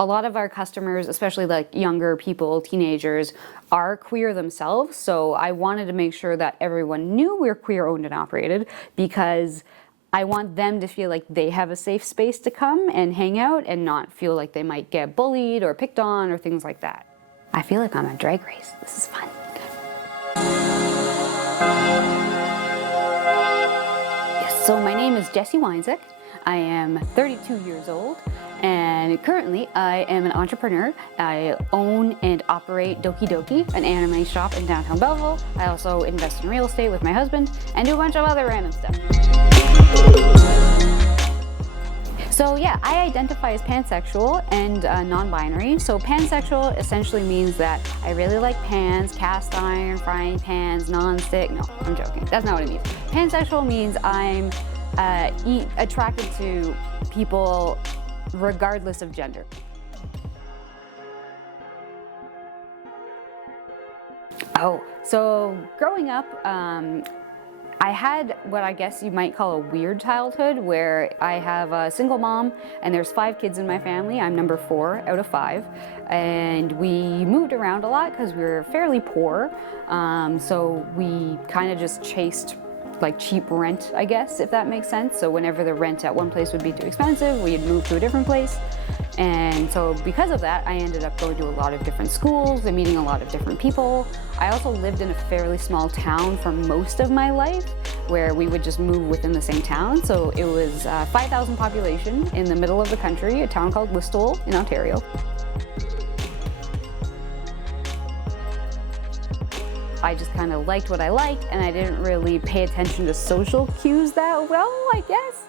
a lot of our customers, especially like younger people, teenagers, are queer themselves. So I wanted to make sure that everyone knew we're queer owned and operated, because I want them to feel like they have a safe space to come and hang out and not feel like they might get bullied or picked on or things like that. I feel like I'm on Drag Race. This is fun. Yes, so my name is Jessie Weinzek. I am 32 years old, and currently I am an entrepreneur. I own and operate Doki Doki, an anime shop in downtown Belleville. I also invest in real estate with my husband and do a bunch of other random stuff. So yeah, I identify as pansexual and non-binary. So pansexual essentially means that I really like pans, cast iron, frying pans, non-stick. No, I'm joking. That's not what it means. Pansexual means I'm attracted to people regardless of gender. Oh, so growing up, I had what I guess you might call a weird childhood, where I have a single mom and there's 5 kids in my family. I'm number 4 out of 5. And we moved around a lot because we were fairly poor. So we kind of just chased like cheap rent, I guess, if that makes sense. So whenever the rent at one place would be too expensive, we'd move to a different place. And so because of that, I ended up going to a lot of different schools and meeting a lot of different people. I also lived in a fairly small town for most of my life, where we would just move within the same town. So it was 5,000 population in the middle of the country, a town called Listowel in Ontario. I just kind of liked what I liked, and I didn't really pay attention to social cues that well, I guess.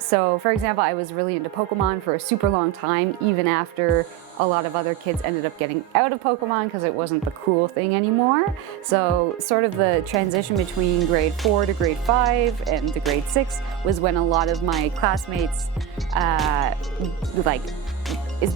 So for example, I was really into Pokemon for a super long time, even after a lot of other kids ended up getting out of Pokemon because it wasn't the cool thing anymore. So sort of the transition between grade 4 to grade 5 and to grade 6 was when a lot of my classmates it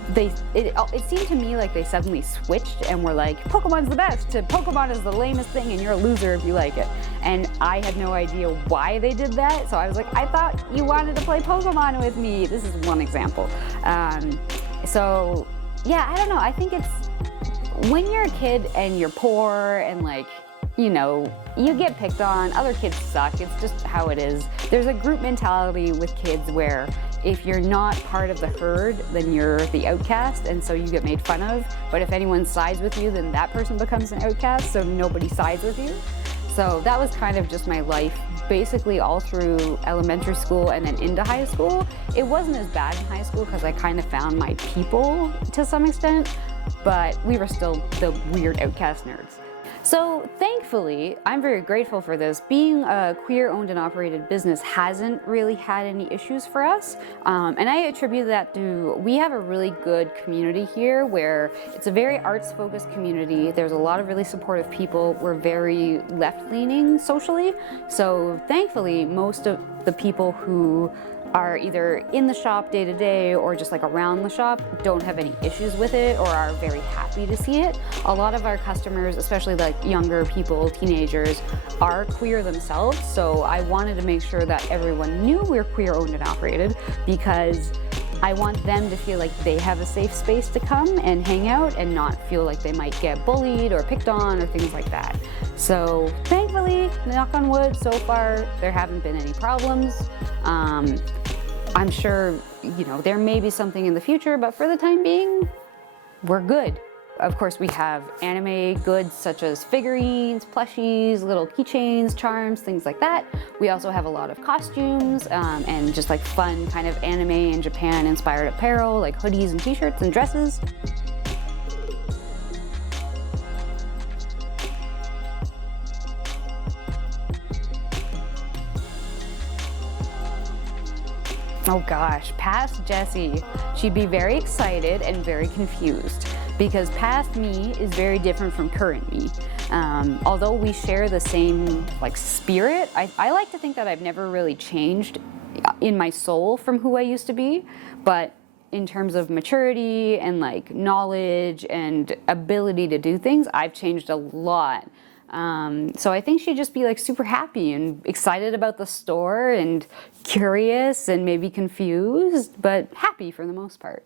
seemed to me like they suddenly switched and were like, Pokemon's the best, to Pokemon is the lamest thing and you're a loser if you like it. And I had no idea why they did that, so I was like, I thought you wanted to play Pokemon with me. This is one example. So yeah, I don't know, I think it's when you're a kid and you're poor and like, you know, you get picked on, other kids suck, it's just how it is. There's a group mentality with kids where if you're not part of the herd, then you're the outcast, and so you get made fun of. But if anyone sides with you, then that person becomes an outcast, so nobody sides with you. So that was kind of just my life, basically all through elementary school and then into high school. It wasn't as bad in high school because I kind of found my people to some extent, but we were still the weird outcast nerds. So thankfully, I'm very grateful for this. Being a queer-owned and operated business hasn't really had any issues for us. And I attribute that to, we have a really good community here where it's a very arts-focused community. There's a lot of really supportive people. We're very left-leaning socially. So thankfully, most of the people who are either in the shop day to day or just like around the shop don't have any issues with it or are very happy to see it. A lot of our customers, especially like younger people, teenagers, are queer themselves. So I wanted to make sure that everyone knew we're queer owned and operated, because I want them to feel like they have a safe space to come and hang out and not feel like they might get bullied or picked on or things like that. So thankfully, knock on wood, so far there haven't been any problems. I'm sure, you know, there may be something in the future, but for the time being, we're good. Of course, we have anime goods such as figurines, plushies, little keychains, charms, things like that. We also have a lot of costumes and just like fun kind of anime and Japan inspired apparel, like hoodies and t-shirts and dresses. Oh gosh, past Jessie, she'd be very excited and very confused, because past me is very different from current me. Although we share the same like spirit, I like to think that I've never really changed in my soul from who I used to be, but in terms of maturity and like knowledge and ability to do things, I've changed a lot. So I think she'd just be like super happy and excited about the store and curious and maybe confused, but happy for the most part.